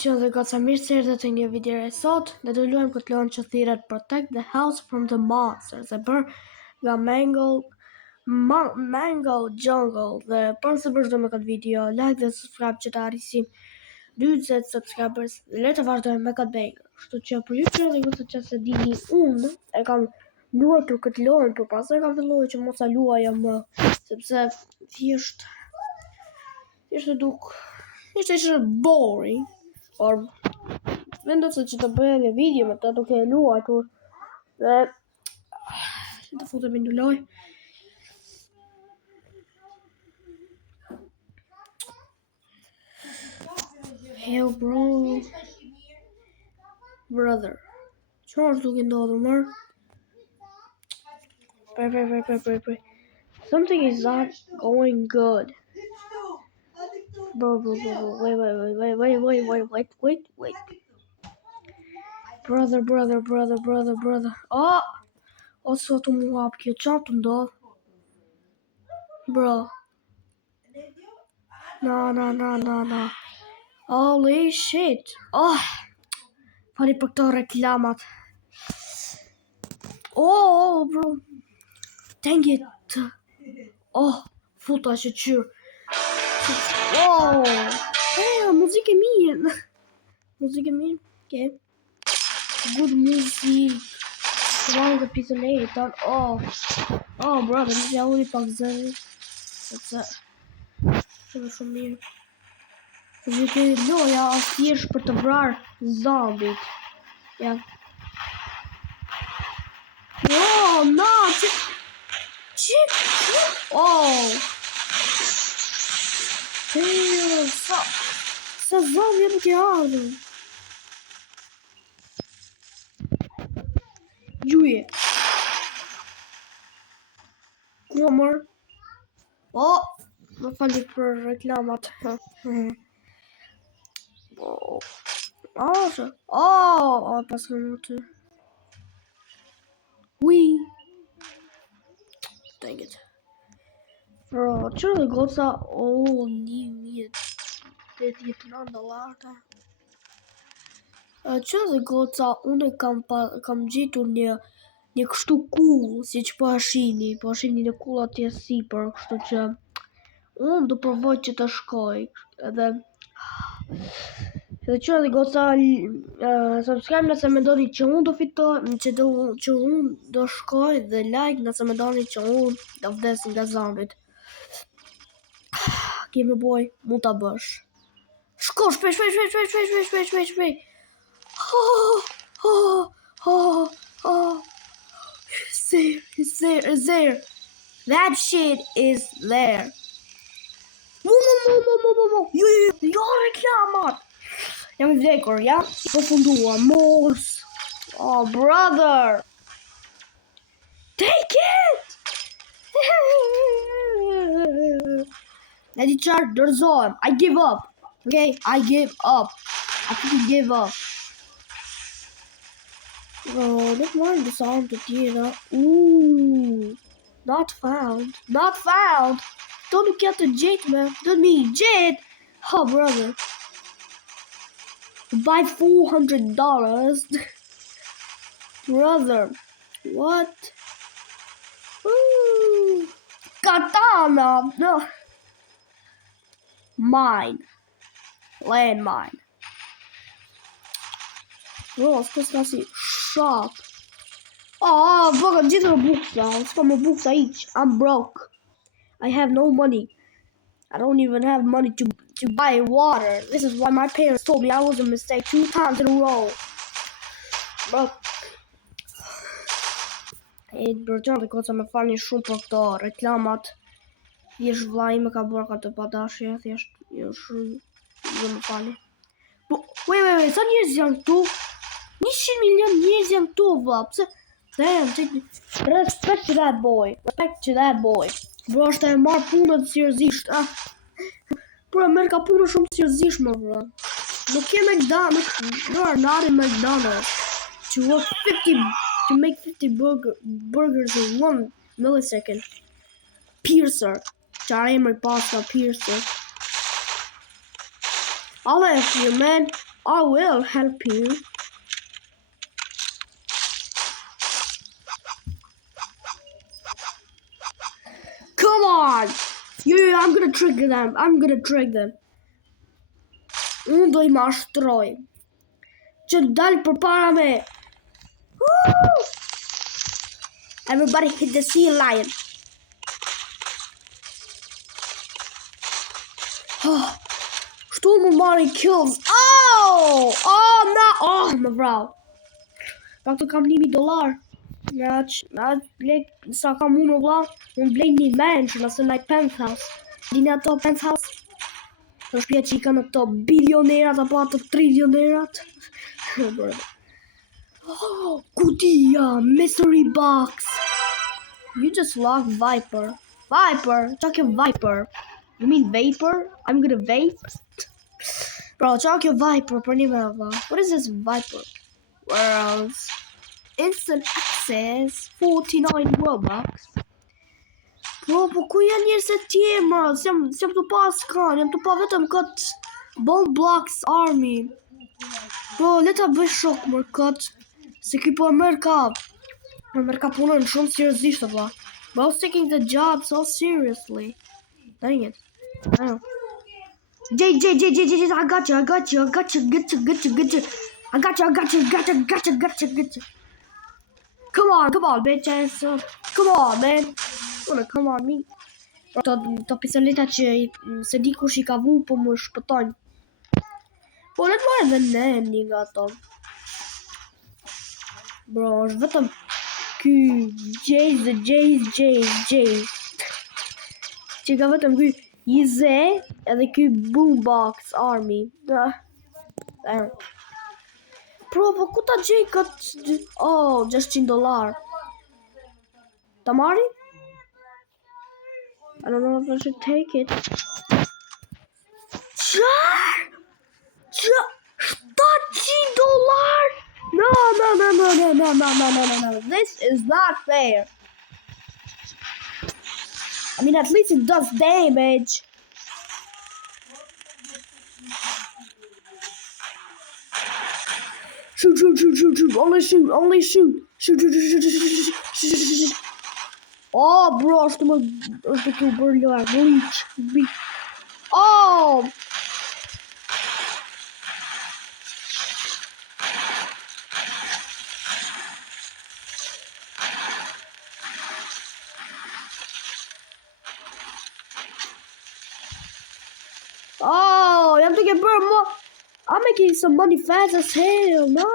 Që dhe goca mirë se erdhët në një video e sot dhe do luajmë këtë lojë që thirret Protect the House from the Monsters e bërë nga Mango Jungle. Dhe për se vazhdo me këtë video, like dhe subscribe që të arrisim 20 subscribers dhe le të vazhdojmë me këtë banger. Kështu që për ju që dhe goca që se dini, unë e kam luajtur këtë lojë, por pas e kam filluar që mos a luaja më, sepse thjesht ishte boring. Por vendosë që të bëja një video me të duke e luajtur dhe të futemi në lojë. Hell bro, brother, çfarë është duke ndodhur më? Pray. Something is not going good. Bro, wait. Brother. Oh, sot më hap kjo, çfarë të ndodh? Bro. No. Holy shit. Oh. Fali për këto reklamat. Oh, bro. Dang it. Oh, futa që qyrë. Wow. Muzikë mirë. Okay. Good music. Wrong the pistolator. Oh, brother, this is only pak zëri. Sepse shumë mirë. Sepse loja është thjesht për të vrarë zombit. Ja. Oh, no, çik. Oh. Damn, sa zombie më ke ardhur. Juje. Kumër. Oh, më fali për reklamat. Pas më të. Dang it. Bro, që dhe goca, $1,089. Që dhe goca, unë kam gjetur një kështu kull, si që po ashini në kull atje sipër, kështu që unë do provoj që të shkoj, edhe që dhe goca, subscribe nëse mendoni që unë do fitoj, që unë do shkoj, dhe like nëse mendoni që unë do vdes nga zombit. Game boy, mund ta bësh. Shko, shpej. It's there. That shit is there. Mo. Jo, reklamat. Jam I vdekur, ja? Po fundua, mos. Oh, brother. Take it. Let it charge, dorzohem. I give up. Okay, I give up. I fucking give up. Oh, don't mind the sound of tjera. Ooh. Not found. Don't get the jet, man. Don't mean jet. Oh, brother. Buy $400. Brother. What? Ooh. Katana. No. Landmine. Bro, s'ka si shop. Bro, gjithë më buksa. S'ka më buksa each. I'm broke. I have no money. I don't even have money to buy water. This is why my parents told me I was a mistake 2 times in a row. Bro. Bro, që dhe koca me falni shumë për këto reklamat. Thjesht vllai më ka bërë këtë padashje, thjesht shumë më fali. Wait, sa njerëz janë këtu? 100 milion njerëz janë këtu, vlla. Pse? Damn, respect to that boy. Bro, është e marrë punën seriozisht. Bro, merr ka punë shumë seriozisht, më vlla. Nuk ke McDonald's. You are not in McDonald's. To make 50 burgers in 1 millisecond. Piercer. Çfarë emri pas ka Piercer? I'll help you, man. I will help you. Come on! Yeah, I'm gonna trigger them. Unë do I mashtroj. Që dalë për para me. Woo! Everybody hit the sea lion. Oh, Storm Mari kills. Oh, no. Oh, my bro. Pak të kam $1,000. Na blek sa kam unë vlla, unë blej një mansion ose një penthouse. Dini ato penthouse? Në shtëpia që I kanë ato bilionerat apo ato trilionerat. Oh, kutia, mystery box. You just lost Viper. Chuck your Viper. You mean vapor? I'm gonna vape? Bro, chuck your Viper për një valla. What is this Viper? Worlds. Instant access. 49 Robux. Bro, po ku janë njerëzit tjerë, bro? Jam të pa s'kan, jam të pa vetëm kët Bomb Blocks Army. Bro, le ta bëj shok më kët. Se ky po merr ka punën shumë seriozisht valla. Bro's taking the job so seriously. Dang it. Oh. J, I got you. I got you. Come on, bitch ass. Come on, man. Come on, me. To pistoleta që se di kush I ka vu, po më shpëtojnë. Po le të marrë edhe ne një nga ato. Bro, është vetëm ky Jace. Që ka vetëm ky Ize edhe ky Boombox Army. Bro, po ku ta gjej kët? Oh, $600. Ta marri? I don't know if I should take it. $700? No. This is not fair. I mean, at least it does damage. Shoot. Only shoot. Shoot. Oh, bro, është të bërë bleach. Oh! Oh, jam të ke bërë mo. I'm making some money fast as hell. No,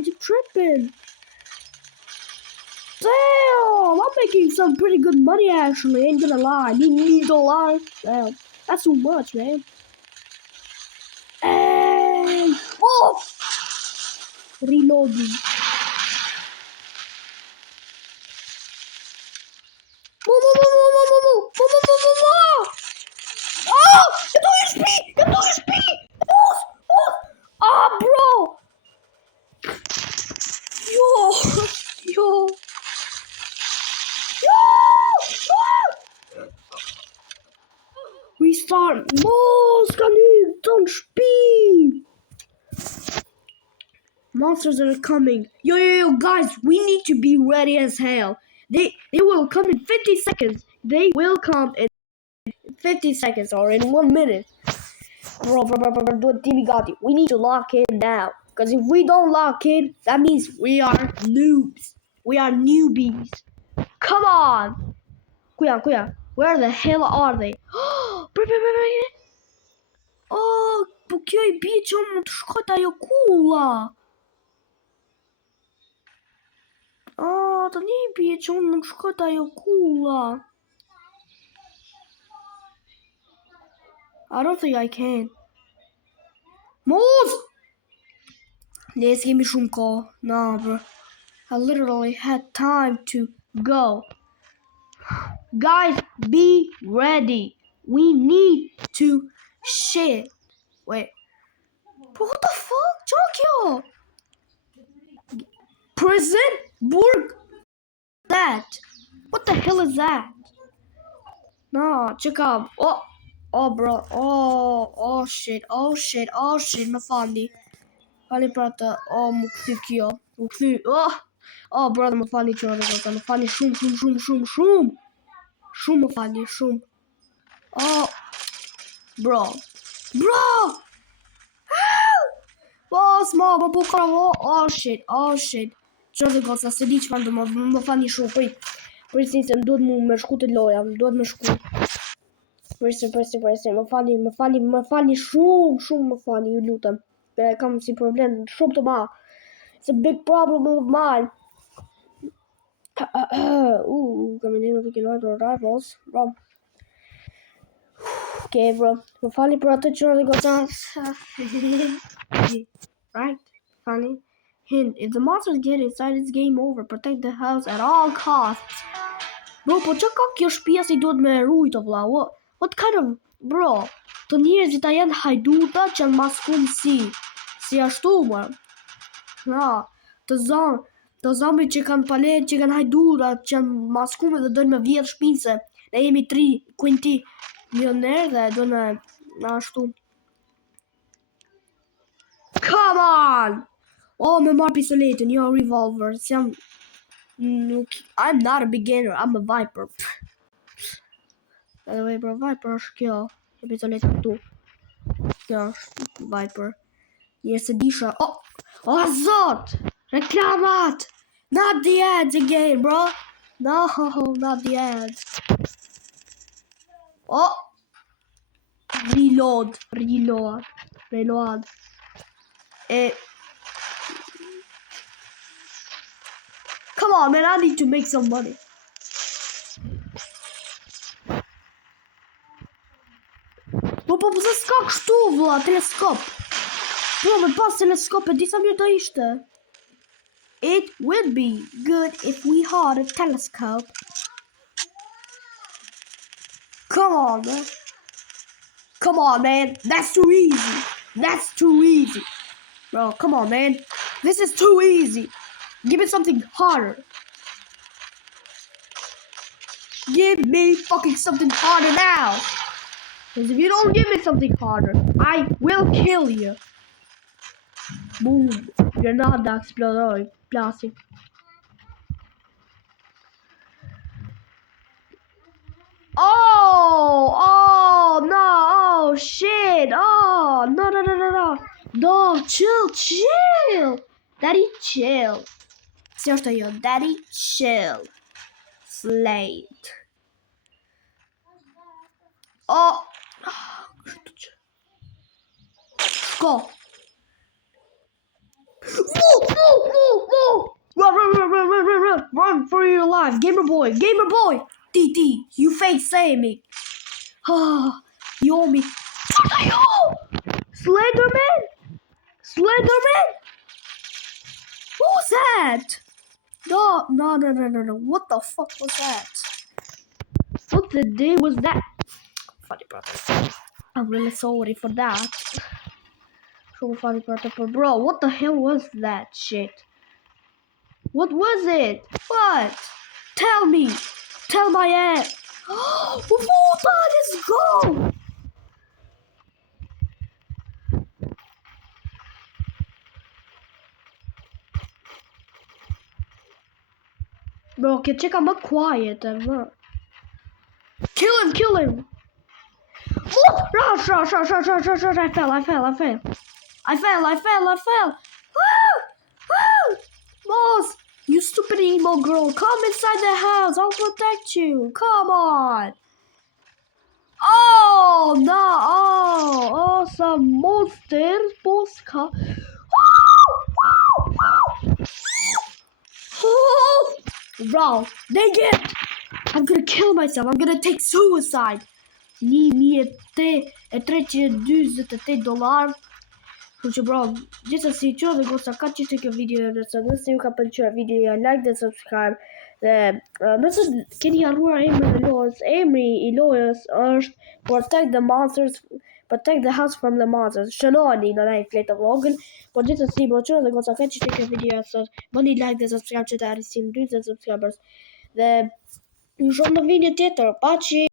you're tripping. Damn, I'm making some pretty good money actually. Ain't gonna lie. I need $1. Damn, that's too much, man. And oh, reloading. Move. Oh, get to your speed. Ah, bro. Yo. Restart. Don't speed. Monsters are coming. Yo, guys, we need to be ready as hell. They will come in 50 seconds. They will come in 50 seconds or in 1 minute. Bro, Timmy got it. We need to lock in now. Because if we don't lock in, that means we are noobs. We are newbies. Come on. Kuya. Where the hell are they? Oh, po kjo I bie që më të shkojt ajo kulla. Oh, të një I bie që më të shkojt ajo kulla. I don't think I can. Move! Let's give me some call. Nah, bro. I literally had time to go. Guys, be ready. We need to shit. Wait. Bro, what the fuck? Tokyo! Prison? Burg? That? What the hell is that? Nah, check out. Oh! Oh bro, oh shit, më falni. Falni për atë, më kthy kjo, oh brother, më falni që më falni shumë. Shumë më falni, shumë. Oh, bro. S'ma, po kravo, oh shit. Që dhe goca, se di që fan të më falni shumë, prit si se më duhet me shku të loja, më duhet me shku. Përsi, më falni shumë, më falni, ju lutem. Kam si problem shumë të ma. It's a big problem of mine. Coming in with the rivals, bro. Okay, bro. Më falni për atë që dhe goca. Right? Funny. Hint, if the monsters get inside, it's game over. Protect the house at all costs. Bro, po që ka kjo shtëpia si duhet me rujt o vlla? What kind of... Bro, të njerëzit a janë hajduta që janë maskull si ashtu, bro. Të zombit që kanë palet, që kanë hajduta, që janë maskull dhe dojnë me vjetë shpinse. Ne jemi 3 quinti milioner dhe dojnë me ashtu. Come on! Oh, me marr pistoletin, jo revolver. I'm not a beginner, I'm a viper. By the way, bro, viper është kjo. E pistoletin këtu. Kjo është viper. Një se disha. Oh, zot! Reklamat! Not the ads again, bro. No, not the ads. Oh! Reload. Come on, man, I need to make some money. Po pëse s'ka kështu, vlla, teleskop. Po, me pas teleskop e disa mirë të ishte. It would be good if we had a telescope. Come on, man. That's too easy. Bro, come on, man. This is too easy. Give me something harder. Give me fucking something harder now. Because if you don't give me something harder, I will kill you. Boom. Granada explodoj. Plastic. Oh, no. Oh, shit. Oh, no. No, chill. Daddy, chill. Si është ajo? Daddy, chill. Slate. Oh. Go. Run for your life. Gamer boy. DD, you fake saying me. You owe me. Slenderman? Who's that? No. What the fuck was that? What the day was that? Funny brother. I'm really sorry for that. So funny brother, but bro, what the hell was that shit? What was it? What? Tell me. Tell my ass. Oh, let's go. Bro, can check out my quiet and what? Kill him. Oh, rush. I fell. Woo! Boss, you stupid emo girl, come inside the house. I'll protect you. Come on. Oh, no. Oh, some monsters. Oh, bro, dang it. I'm gonna kill myself. I'm gonna take suicide. $1,328. Kështu bro, gjithsesi që dhe goca ka qishte kjo video nëse ju ka pëlqyer videoja, like dhe subscribe. Dhe nëse keni harruar emri i lojës është Protect the house from the monsters. Shënoni në ai fletë vlogën. Po gjithsesi bro, që dhe goca ka qishte kjo video sot. Bëni like dhe subscribe që të arrisim 40 subscribers. Dhe ju shoh në video tjetër. Paçi.